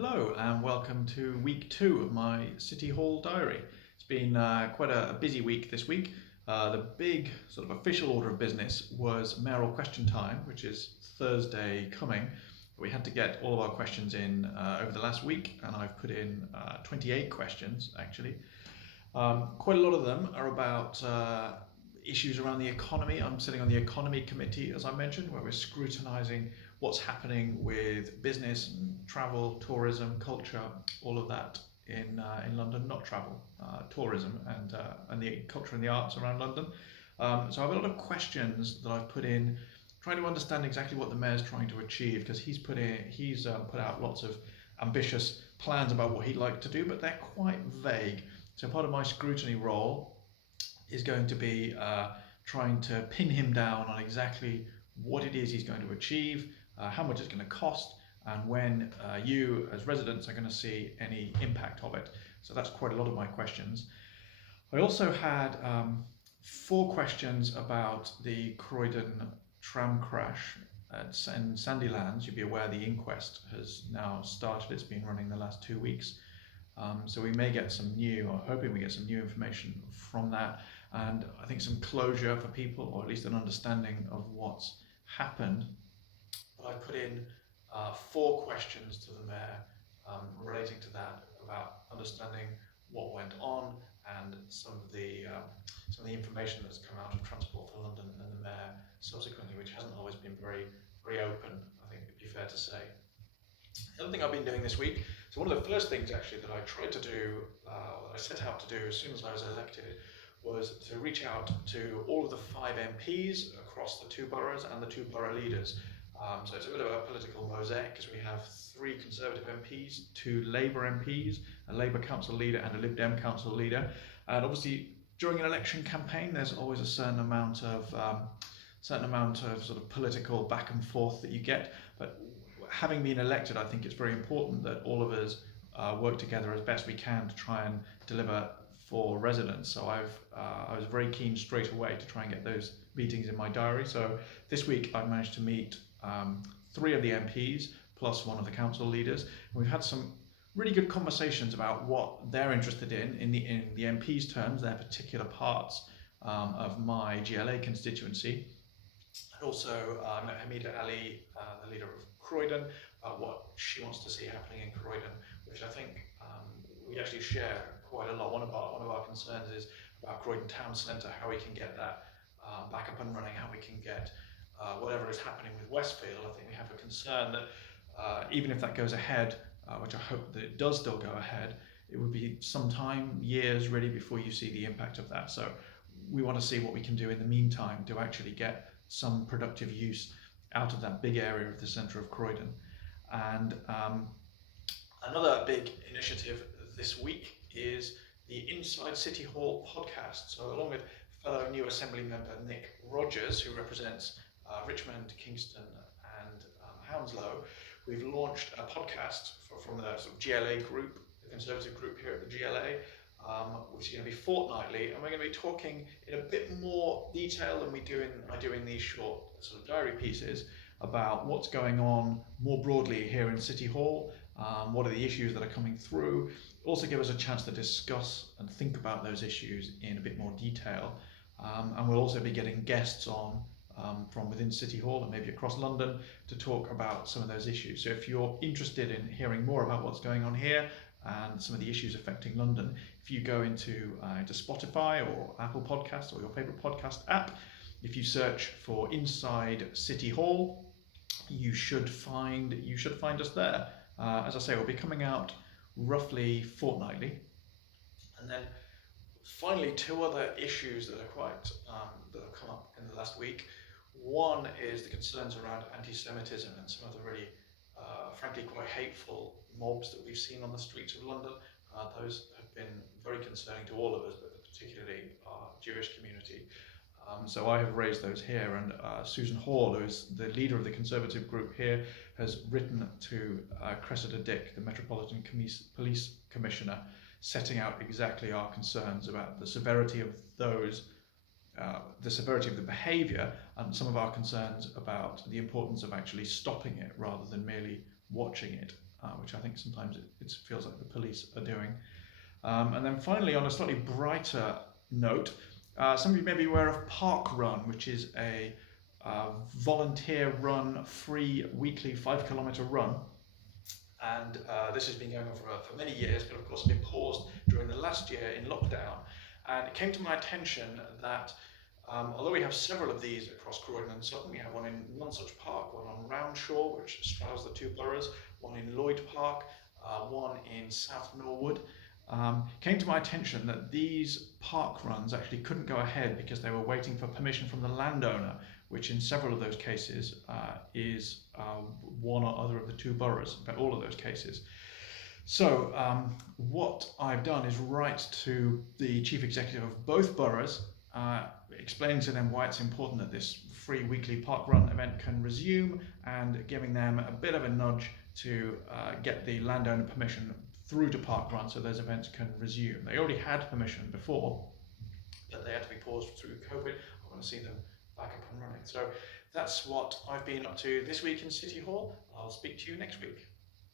Hello and welcome to week 2 of my City Hall diary. It's been quite a busy week this week. The big sort of official order of business was mayoral question time, which is Thursday coming. We had to get all of our questions in over the last week, and I've put in 28 questions actually. Quite a lot of them are about issues around the economy. I'm sitting on the economy committee, as I mentioned, where we're scrutinising what's happening with business and travel, tourism, culture, all of that in London. Not travel, tourism and the culture and the arts around London. So I have a lot of questions that I've put in, trying to understand exactly what the mayor's trying to achieve, because he's put out lots of ambitious plans about what he'd like to do, but they're quite vague. So part of my scrutiny role is going to be trying to pin him down on exactly what it is he's going to achieve, how much it's going to cost, and when you as residents are going to see any impact of it. So that's quite a lot of my questions. I also had 4 questions about the Croydon tram crash in Sandilands. You'll be aware the inquest has now started. It's been running the last 2 weeks. So we may get some new, or hoping we get some new information from that, and I think some closure for people, or at least an understanding of what's happened. But I put in 4 questions to the mayor relating to that, about understanding what went on and some of the information that's come out of Transport for London and the mayor subsequently, which hasn't always been very open, I think it'd be fair to say. The other thing I've been doing this week, so one of the first things actually that I tried to do, that I set out to do as soon as I was elected, was to reach out to all of the 5 MPs across the 2 boroughs and the 2 borough leaders. So it's a bit of a political mosaic, because we have 3 Conservative MPs, 2 Labour MPs, a Labour council leader and a Lib Dem council leader. And obviously during an election campaign there's always a certain amount of sort of political back and forth that you get, but having been elected, I think it's very important that all of us work together as best we can to try and deliver for residents. So I was very keen straight away to try and get those meetings in my diary. So this week I've managed to meet 3 of the MPs plus 1 of the council leaders. And we've had some really good conversations about what they're interested in the MPs' terms, their particular parts of my GLA constituency. And also met Hamida Ali, the leader of Croydon, about what she wants to see happening in Croydon, which I think we actually share quite a lot. One of our concerns is about Croydon Town Centre, how we can get that back up and running, how we can get whatever is happening with Westfield. I think we have a concern that even if that goes ahead, which I hope that it does still go ahead, it would be some time, years really, before you see the impact of that. So we want to see what we can do in the meantime to actually get some productive use out of that big area of the centre of Croydon. And another big initiative this week is the Inside City Hall podcast. So along with fellow new Assembly member Nick Rogers, who represents Richmond, Kingston and Hounslow, we've launched a podcast from the sort of GLA group, the Conservative group here at the GLA, which is going to be fortnightly, and we're going to be talking in a bit more detail than I do in these short sort of diary pieces about what's going on more broadly here in City Hall, what are the issues that are coming through. Also give us a chance to discuss and think about those issues in a bit more detail, and we'll also be getting guests on from within City Hall and maybe across London to talk about some of those issues. So if you're interested in hearing more about what's going on here and some of the issues affecting London, if you go into Spotify or Apple Podcasts or your favourite podcast app, if you search for Inside City Hall, you should find us there. As I say, we'll be coming out roughly fortnightly. And then finally, 2 other issues that are quite that have come up in the last week. One is the concerns around anti-Semitism and some of the really frankly quite hateful mobs that we've seen on the streets of London. Those have been very concerning to all of us, but particularly our Jewish community. So I have raised those here, and Susan Hall, who is the leader of the Conservative group here, has written to Cressida Dick, the Metropolitan Police Commissioner, setting out exactly our concerns about the severity of those, the severity of the behaviour, and some of our concerns about the importance of actually stopping it rather than merely watching it. which I think sometimes it feels like the police are doing. And then finally, on a slightly brighter note, some of you may be aware of Park Run, which is a volunteer-run, free weekly 5-kilometre run. And this has been going on for many years, but of course been paused during the last year in lockdown. And it came to my attention that although we have several of these across Croydon and Sutton, we have one in Nonsuch Park, one on Roundshaw, which straddles the two boroughs, one in Lloyd Park, one in South Norwood. Came to my attention that these park runs actually couldn't go ahead because they were waiting for permission from the landowner, which in several of those cases is one or other of the two boroughs, in fact all of those cases. So what I've done is write to the chief executive of both boroughs, explaining to them why it's important that this free weekly park run event can resume, and giving them a bit of a nudge to get the landowner permission through to Park Run so those events can resume. They already had permission before, but they had to be paused through COVID. I want to see them back up and running. So that's what I've been up to this week in City Hall. I'll speak to you next week.